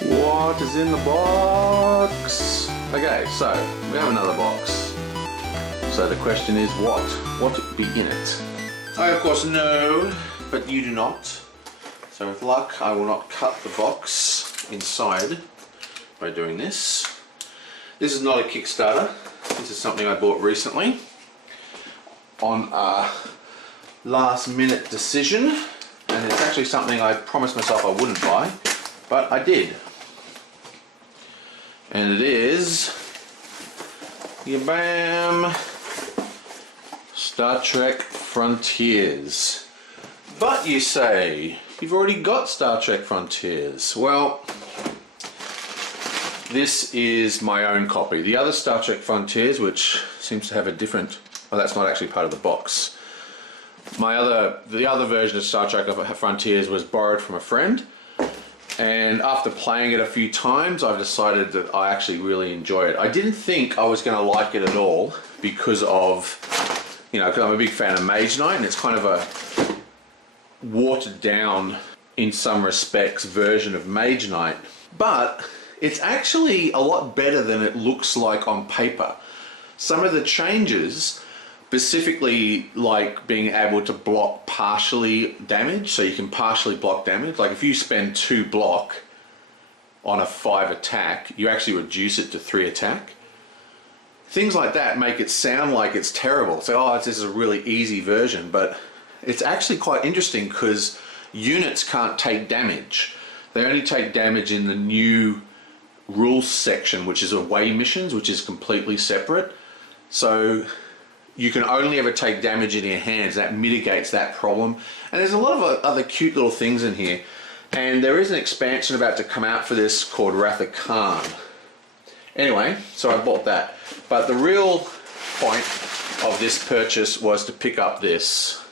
What is in the box? Okay, so we have another box. So the question is what would be in it? I of course know, but you do not. So with luck I will not cut the box inside by doing this. This is not a Kickstarter. This is something I bought recently on a last minute decision, and it's actually something I promised myself I wouldn't buy, but I did. And it is, bam, Star Trek Frontiers. But you say, you've already got Star Trek Frontiers. Well, this is my own copy. The other Star Trek Frontiers, which seems to have a different, well, that's not actually part of the box. The other version of Star Trek Frontiers was borrowed from a friend. And after playing it a few times, I've decided that I actually really enjoy it. I didn't think I was going to like it at all because of, because I'm a big fan of Mage Knight, and it's kind of a watered down, in some respects, version of Mage Knight. But it's actually a lot better than it looks like on paper. Some of the changes, specifically like being able to block partially damage, so you can partially block damage. Like if you spend 2 block on a 5 attack, you actually reduce it to 3 attack. Things like that make it sound like it's terrible. So, oh, this is a really easy version, but it's actually quite interesting because units can't take damage. They only take damage in the new rules section, which is away missions, which is completely separate. So you can only ever take damage in your hands. That mitigates that problem. And there's a lot of other cute little things in here. And there is an expansion about to come out for this called Wrath of Khan. Anyway, so I bought that. But the real point of this purchase was to pick up this,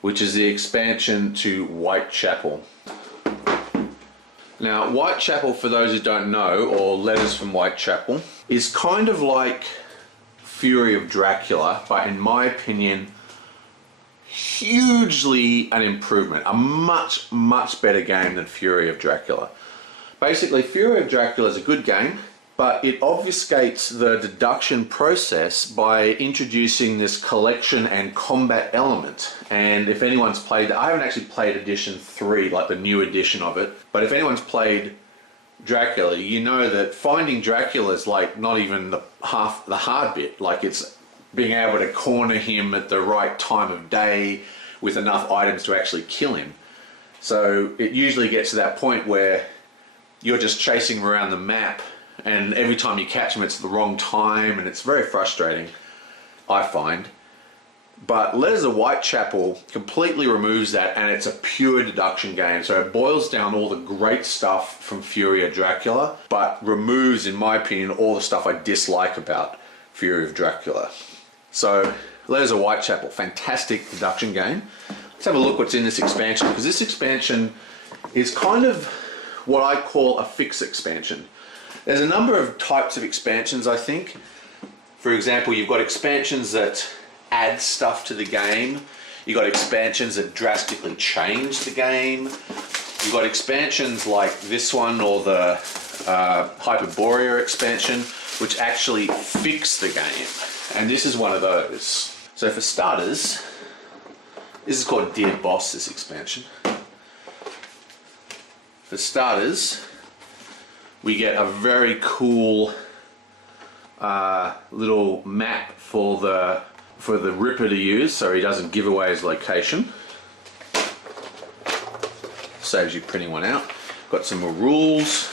which is the expansion to Whitechapel. Now, Whitechapel, for those who don't know, or Letters from Whitechapel, is kind of like Fury of Dracula, but in my opinion, hugely an improvement. A much, much better game than Fury of Dracula. Basically, Fury of Dracula is a good game, but it obfuscates the deduction process by introducing this collection and combat element. And if anyone's played, I haven't actually played edition 3, like the new edition of it, but if anyone's played Dracula, you know that finding Dracula is like not even the hard bit. Like it's being able to corner him at the right time of day with enough items to actually kill him. So it usually gets to that point where you're just chasing him around the map, and every time you catch him it's the wrong time, and it's very frustrating, I find. But Letters of Whitechapel completely removes that, and it's a pure deduction game. So it boils down all the great stuff from Fury of Dracula, but removes, in my opinion, all the stuff I dislike about Fury of Dracula. So Letters of Whitechapel, fantastic deduction game. Let's have a look what's in this expansion, because this expansion is kind of what I call a fix expansion. There's a number of types of expansions, I think. For example, you've got expansions that add stuff to the game. You've got expansions that drastically change the game. You've got expansions like this one, or the Hyperborea expansion, which actually fix the game. And this is one of those. So for starters, this is called Dear Boss, this expansion. For starters, we get a very cool little map for the Ripper to use, so he doesn't give away his location. Saves you printing one out. Got some more rules.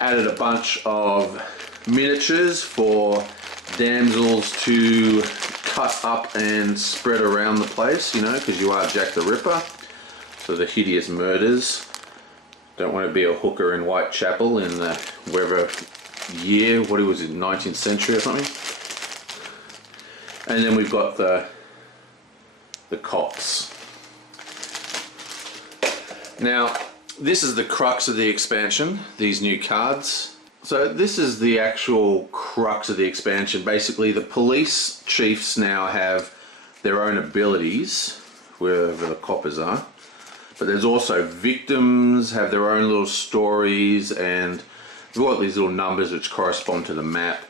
Added a bunch of miniatures for damsels to cut up and spread around the place, because you are Jack the Ripper. So the hideous murders. Don't want to be a hooker in Whitechapel in the whatever year, what was it, 19th century or something. And then we've got the cops. Now, this is the crux of the expansion, these new cards. So this is the actual crux of the expansion. Basically, the police chiefs now have their own abilities, wherever the coppers are. But there's also victims, have their own little stories, and they've got these little numbers which correspond to the map.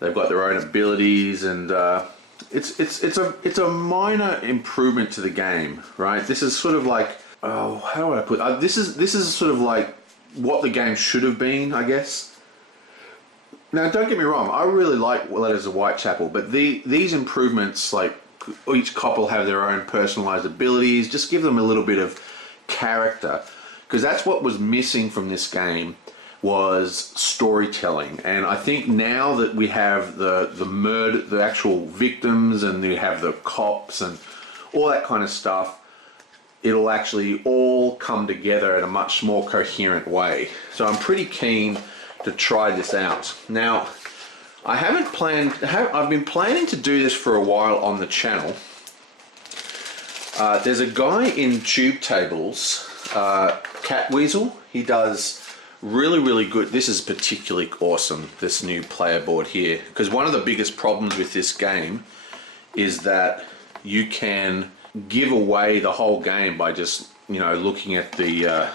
They've got their own abilities, and it's a minor improvement to the game, right? This is sort of like, oh, how would I put? This is sort of like what the game should have been, I guess. Now, don't get me wrong, I really like Letters of Whitechapel, but these improvements, like each cop will have their own personalized abilities, just give them a little bit of character, because that's what was missing from this game, was storytelling. And I think now that we have the actual victims, and you have the cops and all that kind of stuff, it'll actually all come together in a much more coherent way. So I'm pretty keen to try this out. Now, I've been planning to do this for a while on the channel. There's a guy in Tube Tables, Cat Weasel. He does really good. This is particularly awesome, this new player board here, because one of the biggest problems with this game is that you can give away the whole game by just, you know, looking at the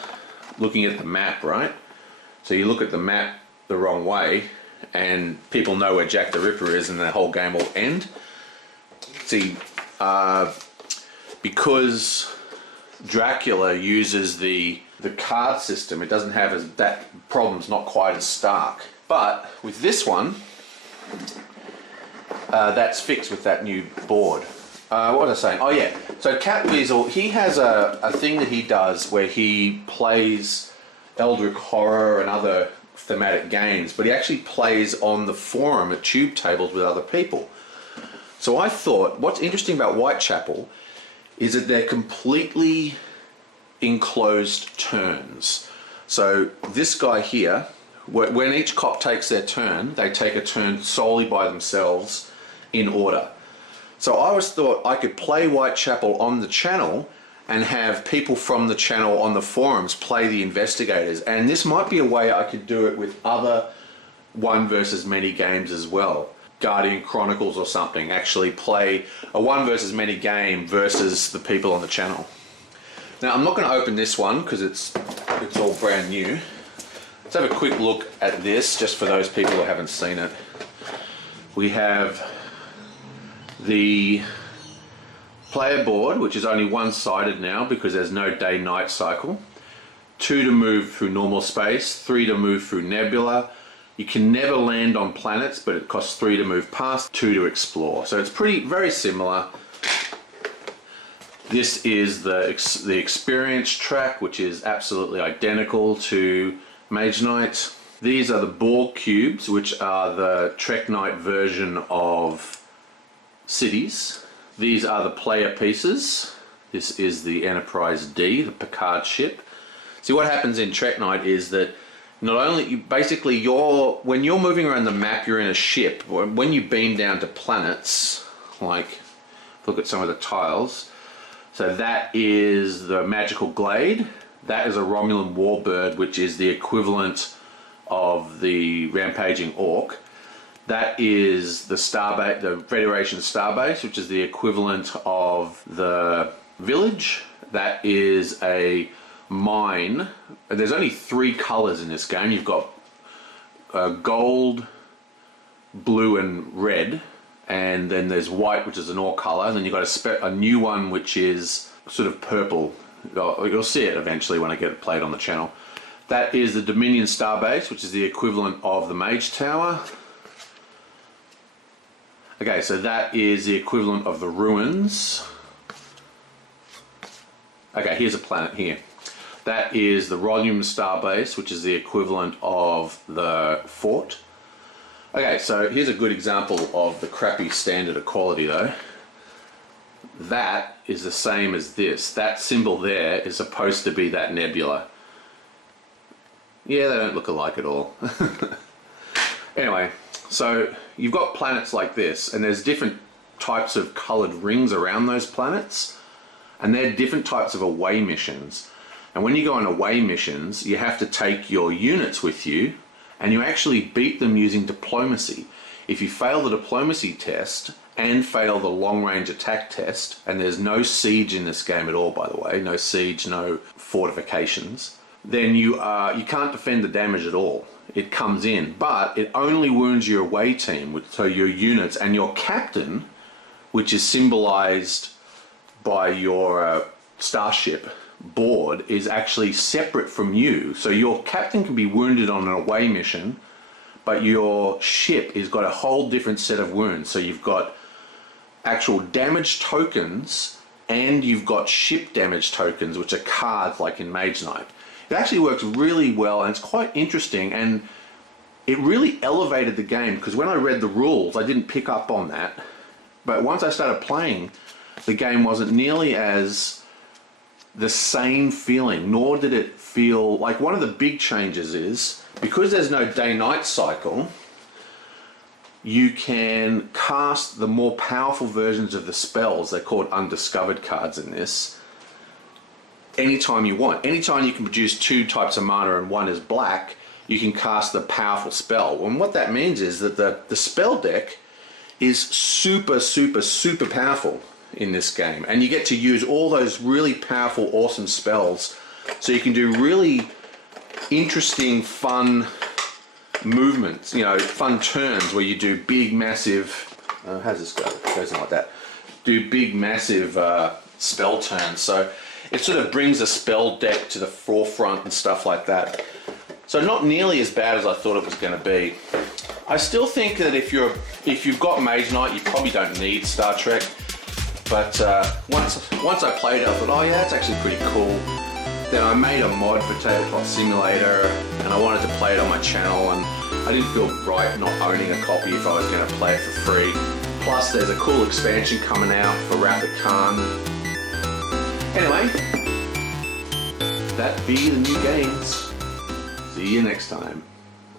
map, right? So you look at the map the wrong way, and people know where Jack the Ripper is, and the whole game will end. See, because Dracula uses the card system, it doesn't have that problem's not quite as stark. But with this one, that's fixed with that new board. What was I saying? Oh yeah, so Cat Weasel, he has a thing that he does where he plays Eldritch Horror and other thematic games, but he actually plays on the forum at Tube Tables with other people. So I thought, what's interesting about Whitechapel is that they're completely enclosed turns. So this guy here, when each cop takes their turn, they take a turn solely by themselves in order. So I always thought I could play Whitechapel on the channel and have people from the channel on the forums play the investigators, and this might be a way I could do it with other one versus many games as well. Guardian Chronicles or something, actually play a one versus many game versus the people on the channel. Now I'm not going to open this one because it's all brand new. Let's have a quick look at this, just for those people who haven't seen it. We have the player board, which is only one-sided now because there's no day-night cycle. 2 to move through normal space, 3 to move through nebula. You can never land on planets, but it costs 3 to move past, 2 to explore. So it's very similar. This is the experience track, which is absolutely identical to Mage Knight. These are the Borg cubes, which are the Trek Knight version of cities. These are the player pieces. This is the Enterprise D, the Picard ship. See, what happens in Trek Knight is that not only when you're moving around the map, you're in a ship. When you beam down to planets, like look at some of the tiles. So that is the Magical Glade. That is a Romulan Warbird, which is the equivalent of the Rampaging Orc. That is the Starbase, the Federation Starbase, which is the equivalent of the village. That is a mine. There's only 3 colors in this game. You've got gold, blue, and red, and then there's white, which is an ore color, and then you've got a new one which is sort of purple. You'll see it eventually when I get it played on the channel. That is the Dominion Starbase, which is the equivalent of the Mage Tower. Okay, so that is the equivalent of the ruins. Okay, here's a planet here. That is the Rodium Starbase, which is the equivalent of the fort. Okay, so here's a good example of the crappy standard equality though. That is the same as this. That symbol there is supposed to be that nebula. Yeah, they don't look alike at all. Anyway, so you've got planets like this, and there's different types of colored rings around those planets, and they're different types of away missions. And when you go on away missions, you have to take your units with you, and you actually beat them using diplomacy. If you fail the diplomacy test and fail the long-range attack test, and there's no siege in this game at all, by the way, no siege, no fortifications, then you can't defend the damage at all. It comes in, but it only wounds your away team, so your units and your captain, which is symbolized by your starship board, is actually separate from you. So your captain can be wounded on an away mission, but your ship has got a whole different set of wounds. So you've got actual damage tokens and you've got ship damage tokens, which are cards like in Mage Knight. It actually works really well, and it's quite interesting, and it really elevated the game, because when I read the rules I didn't pick up on that, but once I started playing, the game wasn't nearly as the same feeling, nor did it feel like. One of the big changes is, because there's no day-night cycle, you can cast the more powerful versions of the spells, they're called undiscovered cards in this, anytime you want. Anytime you can produce 2 types of mana and one is black, you can cast the powerful spell. And what that means is that the spell deck is super, super, super powerful in this game. And you get to use all those really powerful, awesome spells. So you can do really interesting, fun movements, you know, fun turns where you do big, massive, how's this go? It goes in like that. Do big, massive spell turns. So it sort of brings the spell deck to the forefront and stuff like that. So not nearly as bad as I thought it was going to be. I still think that if you've got Mage Knight, you probably don't need Star Trek. But once I played it, I thought, oh yeah, that's actually pretty cool. Then I made a mod for Tabletop Simulator, and I wanted to play it on my channel, and I didn't feel right not owning a copy if I was going to play it for free. Plus, there's a cool expansion coming out for Rapid Khan. Anyway, that be the new games. See you next time.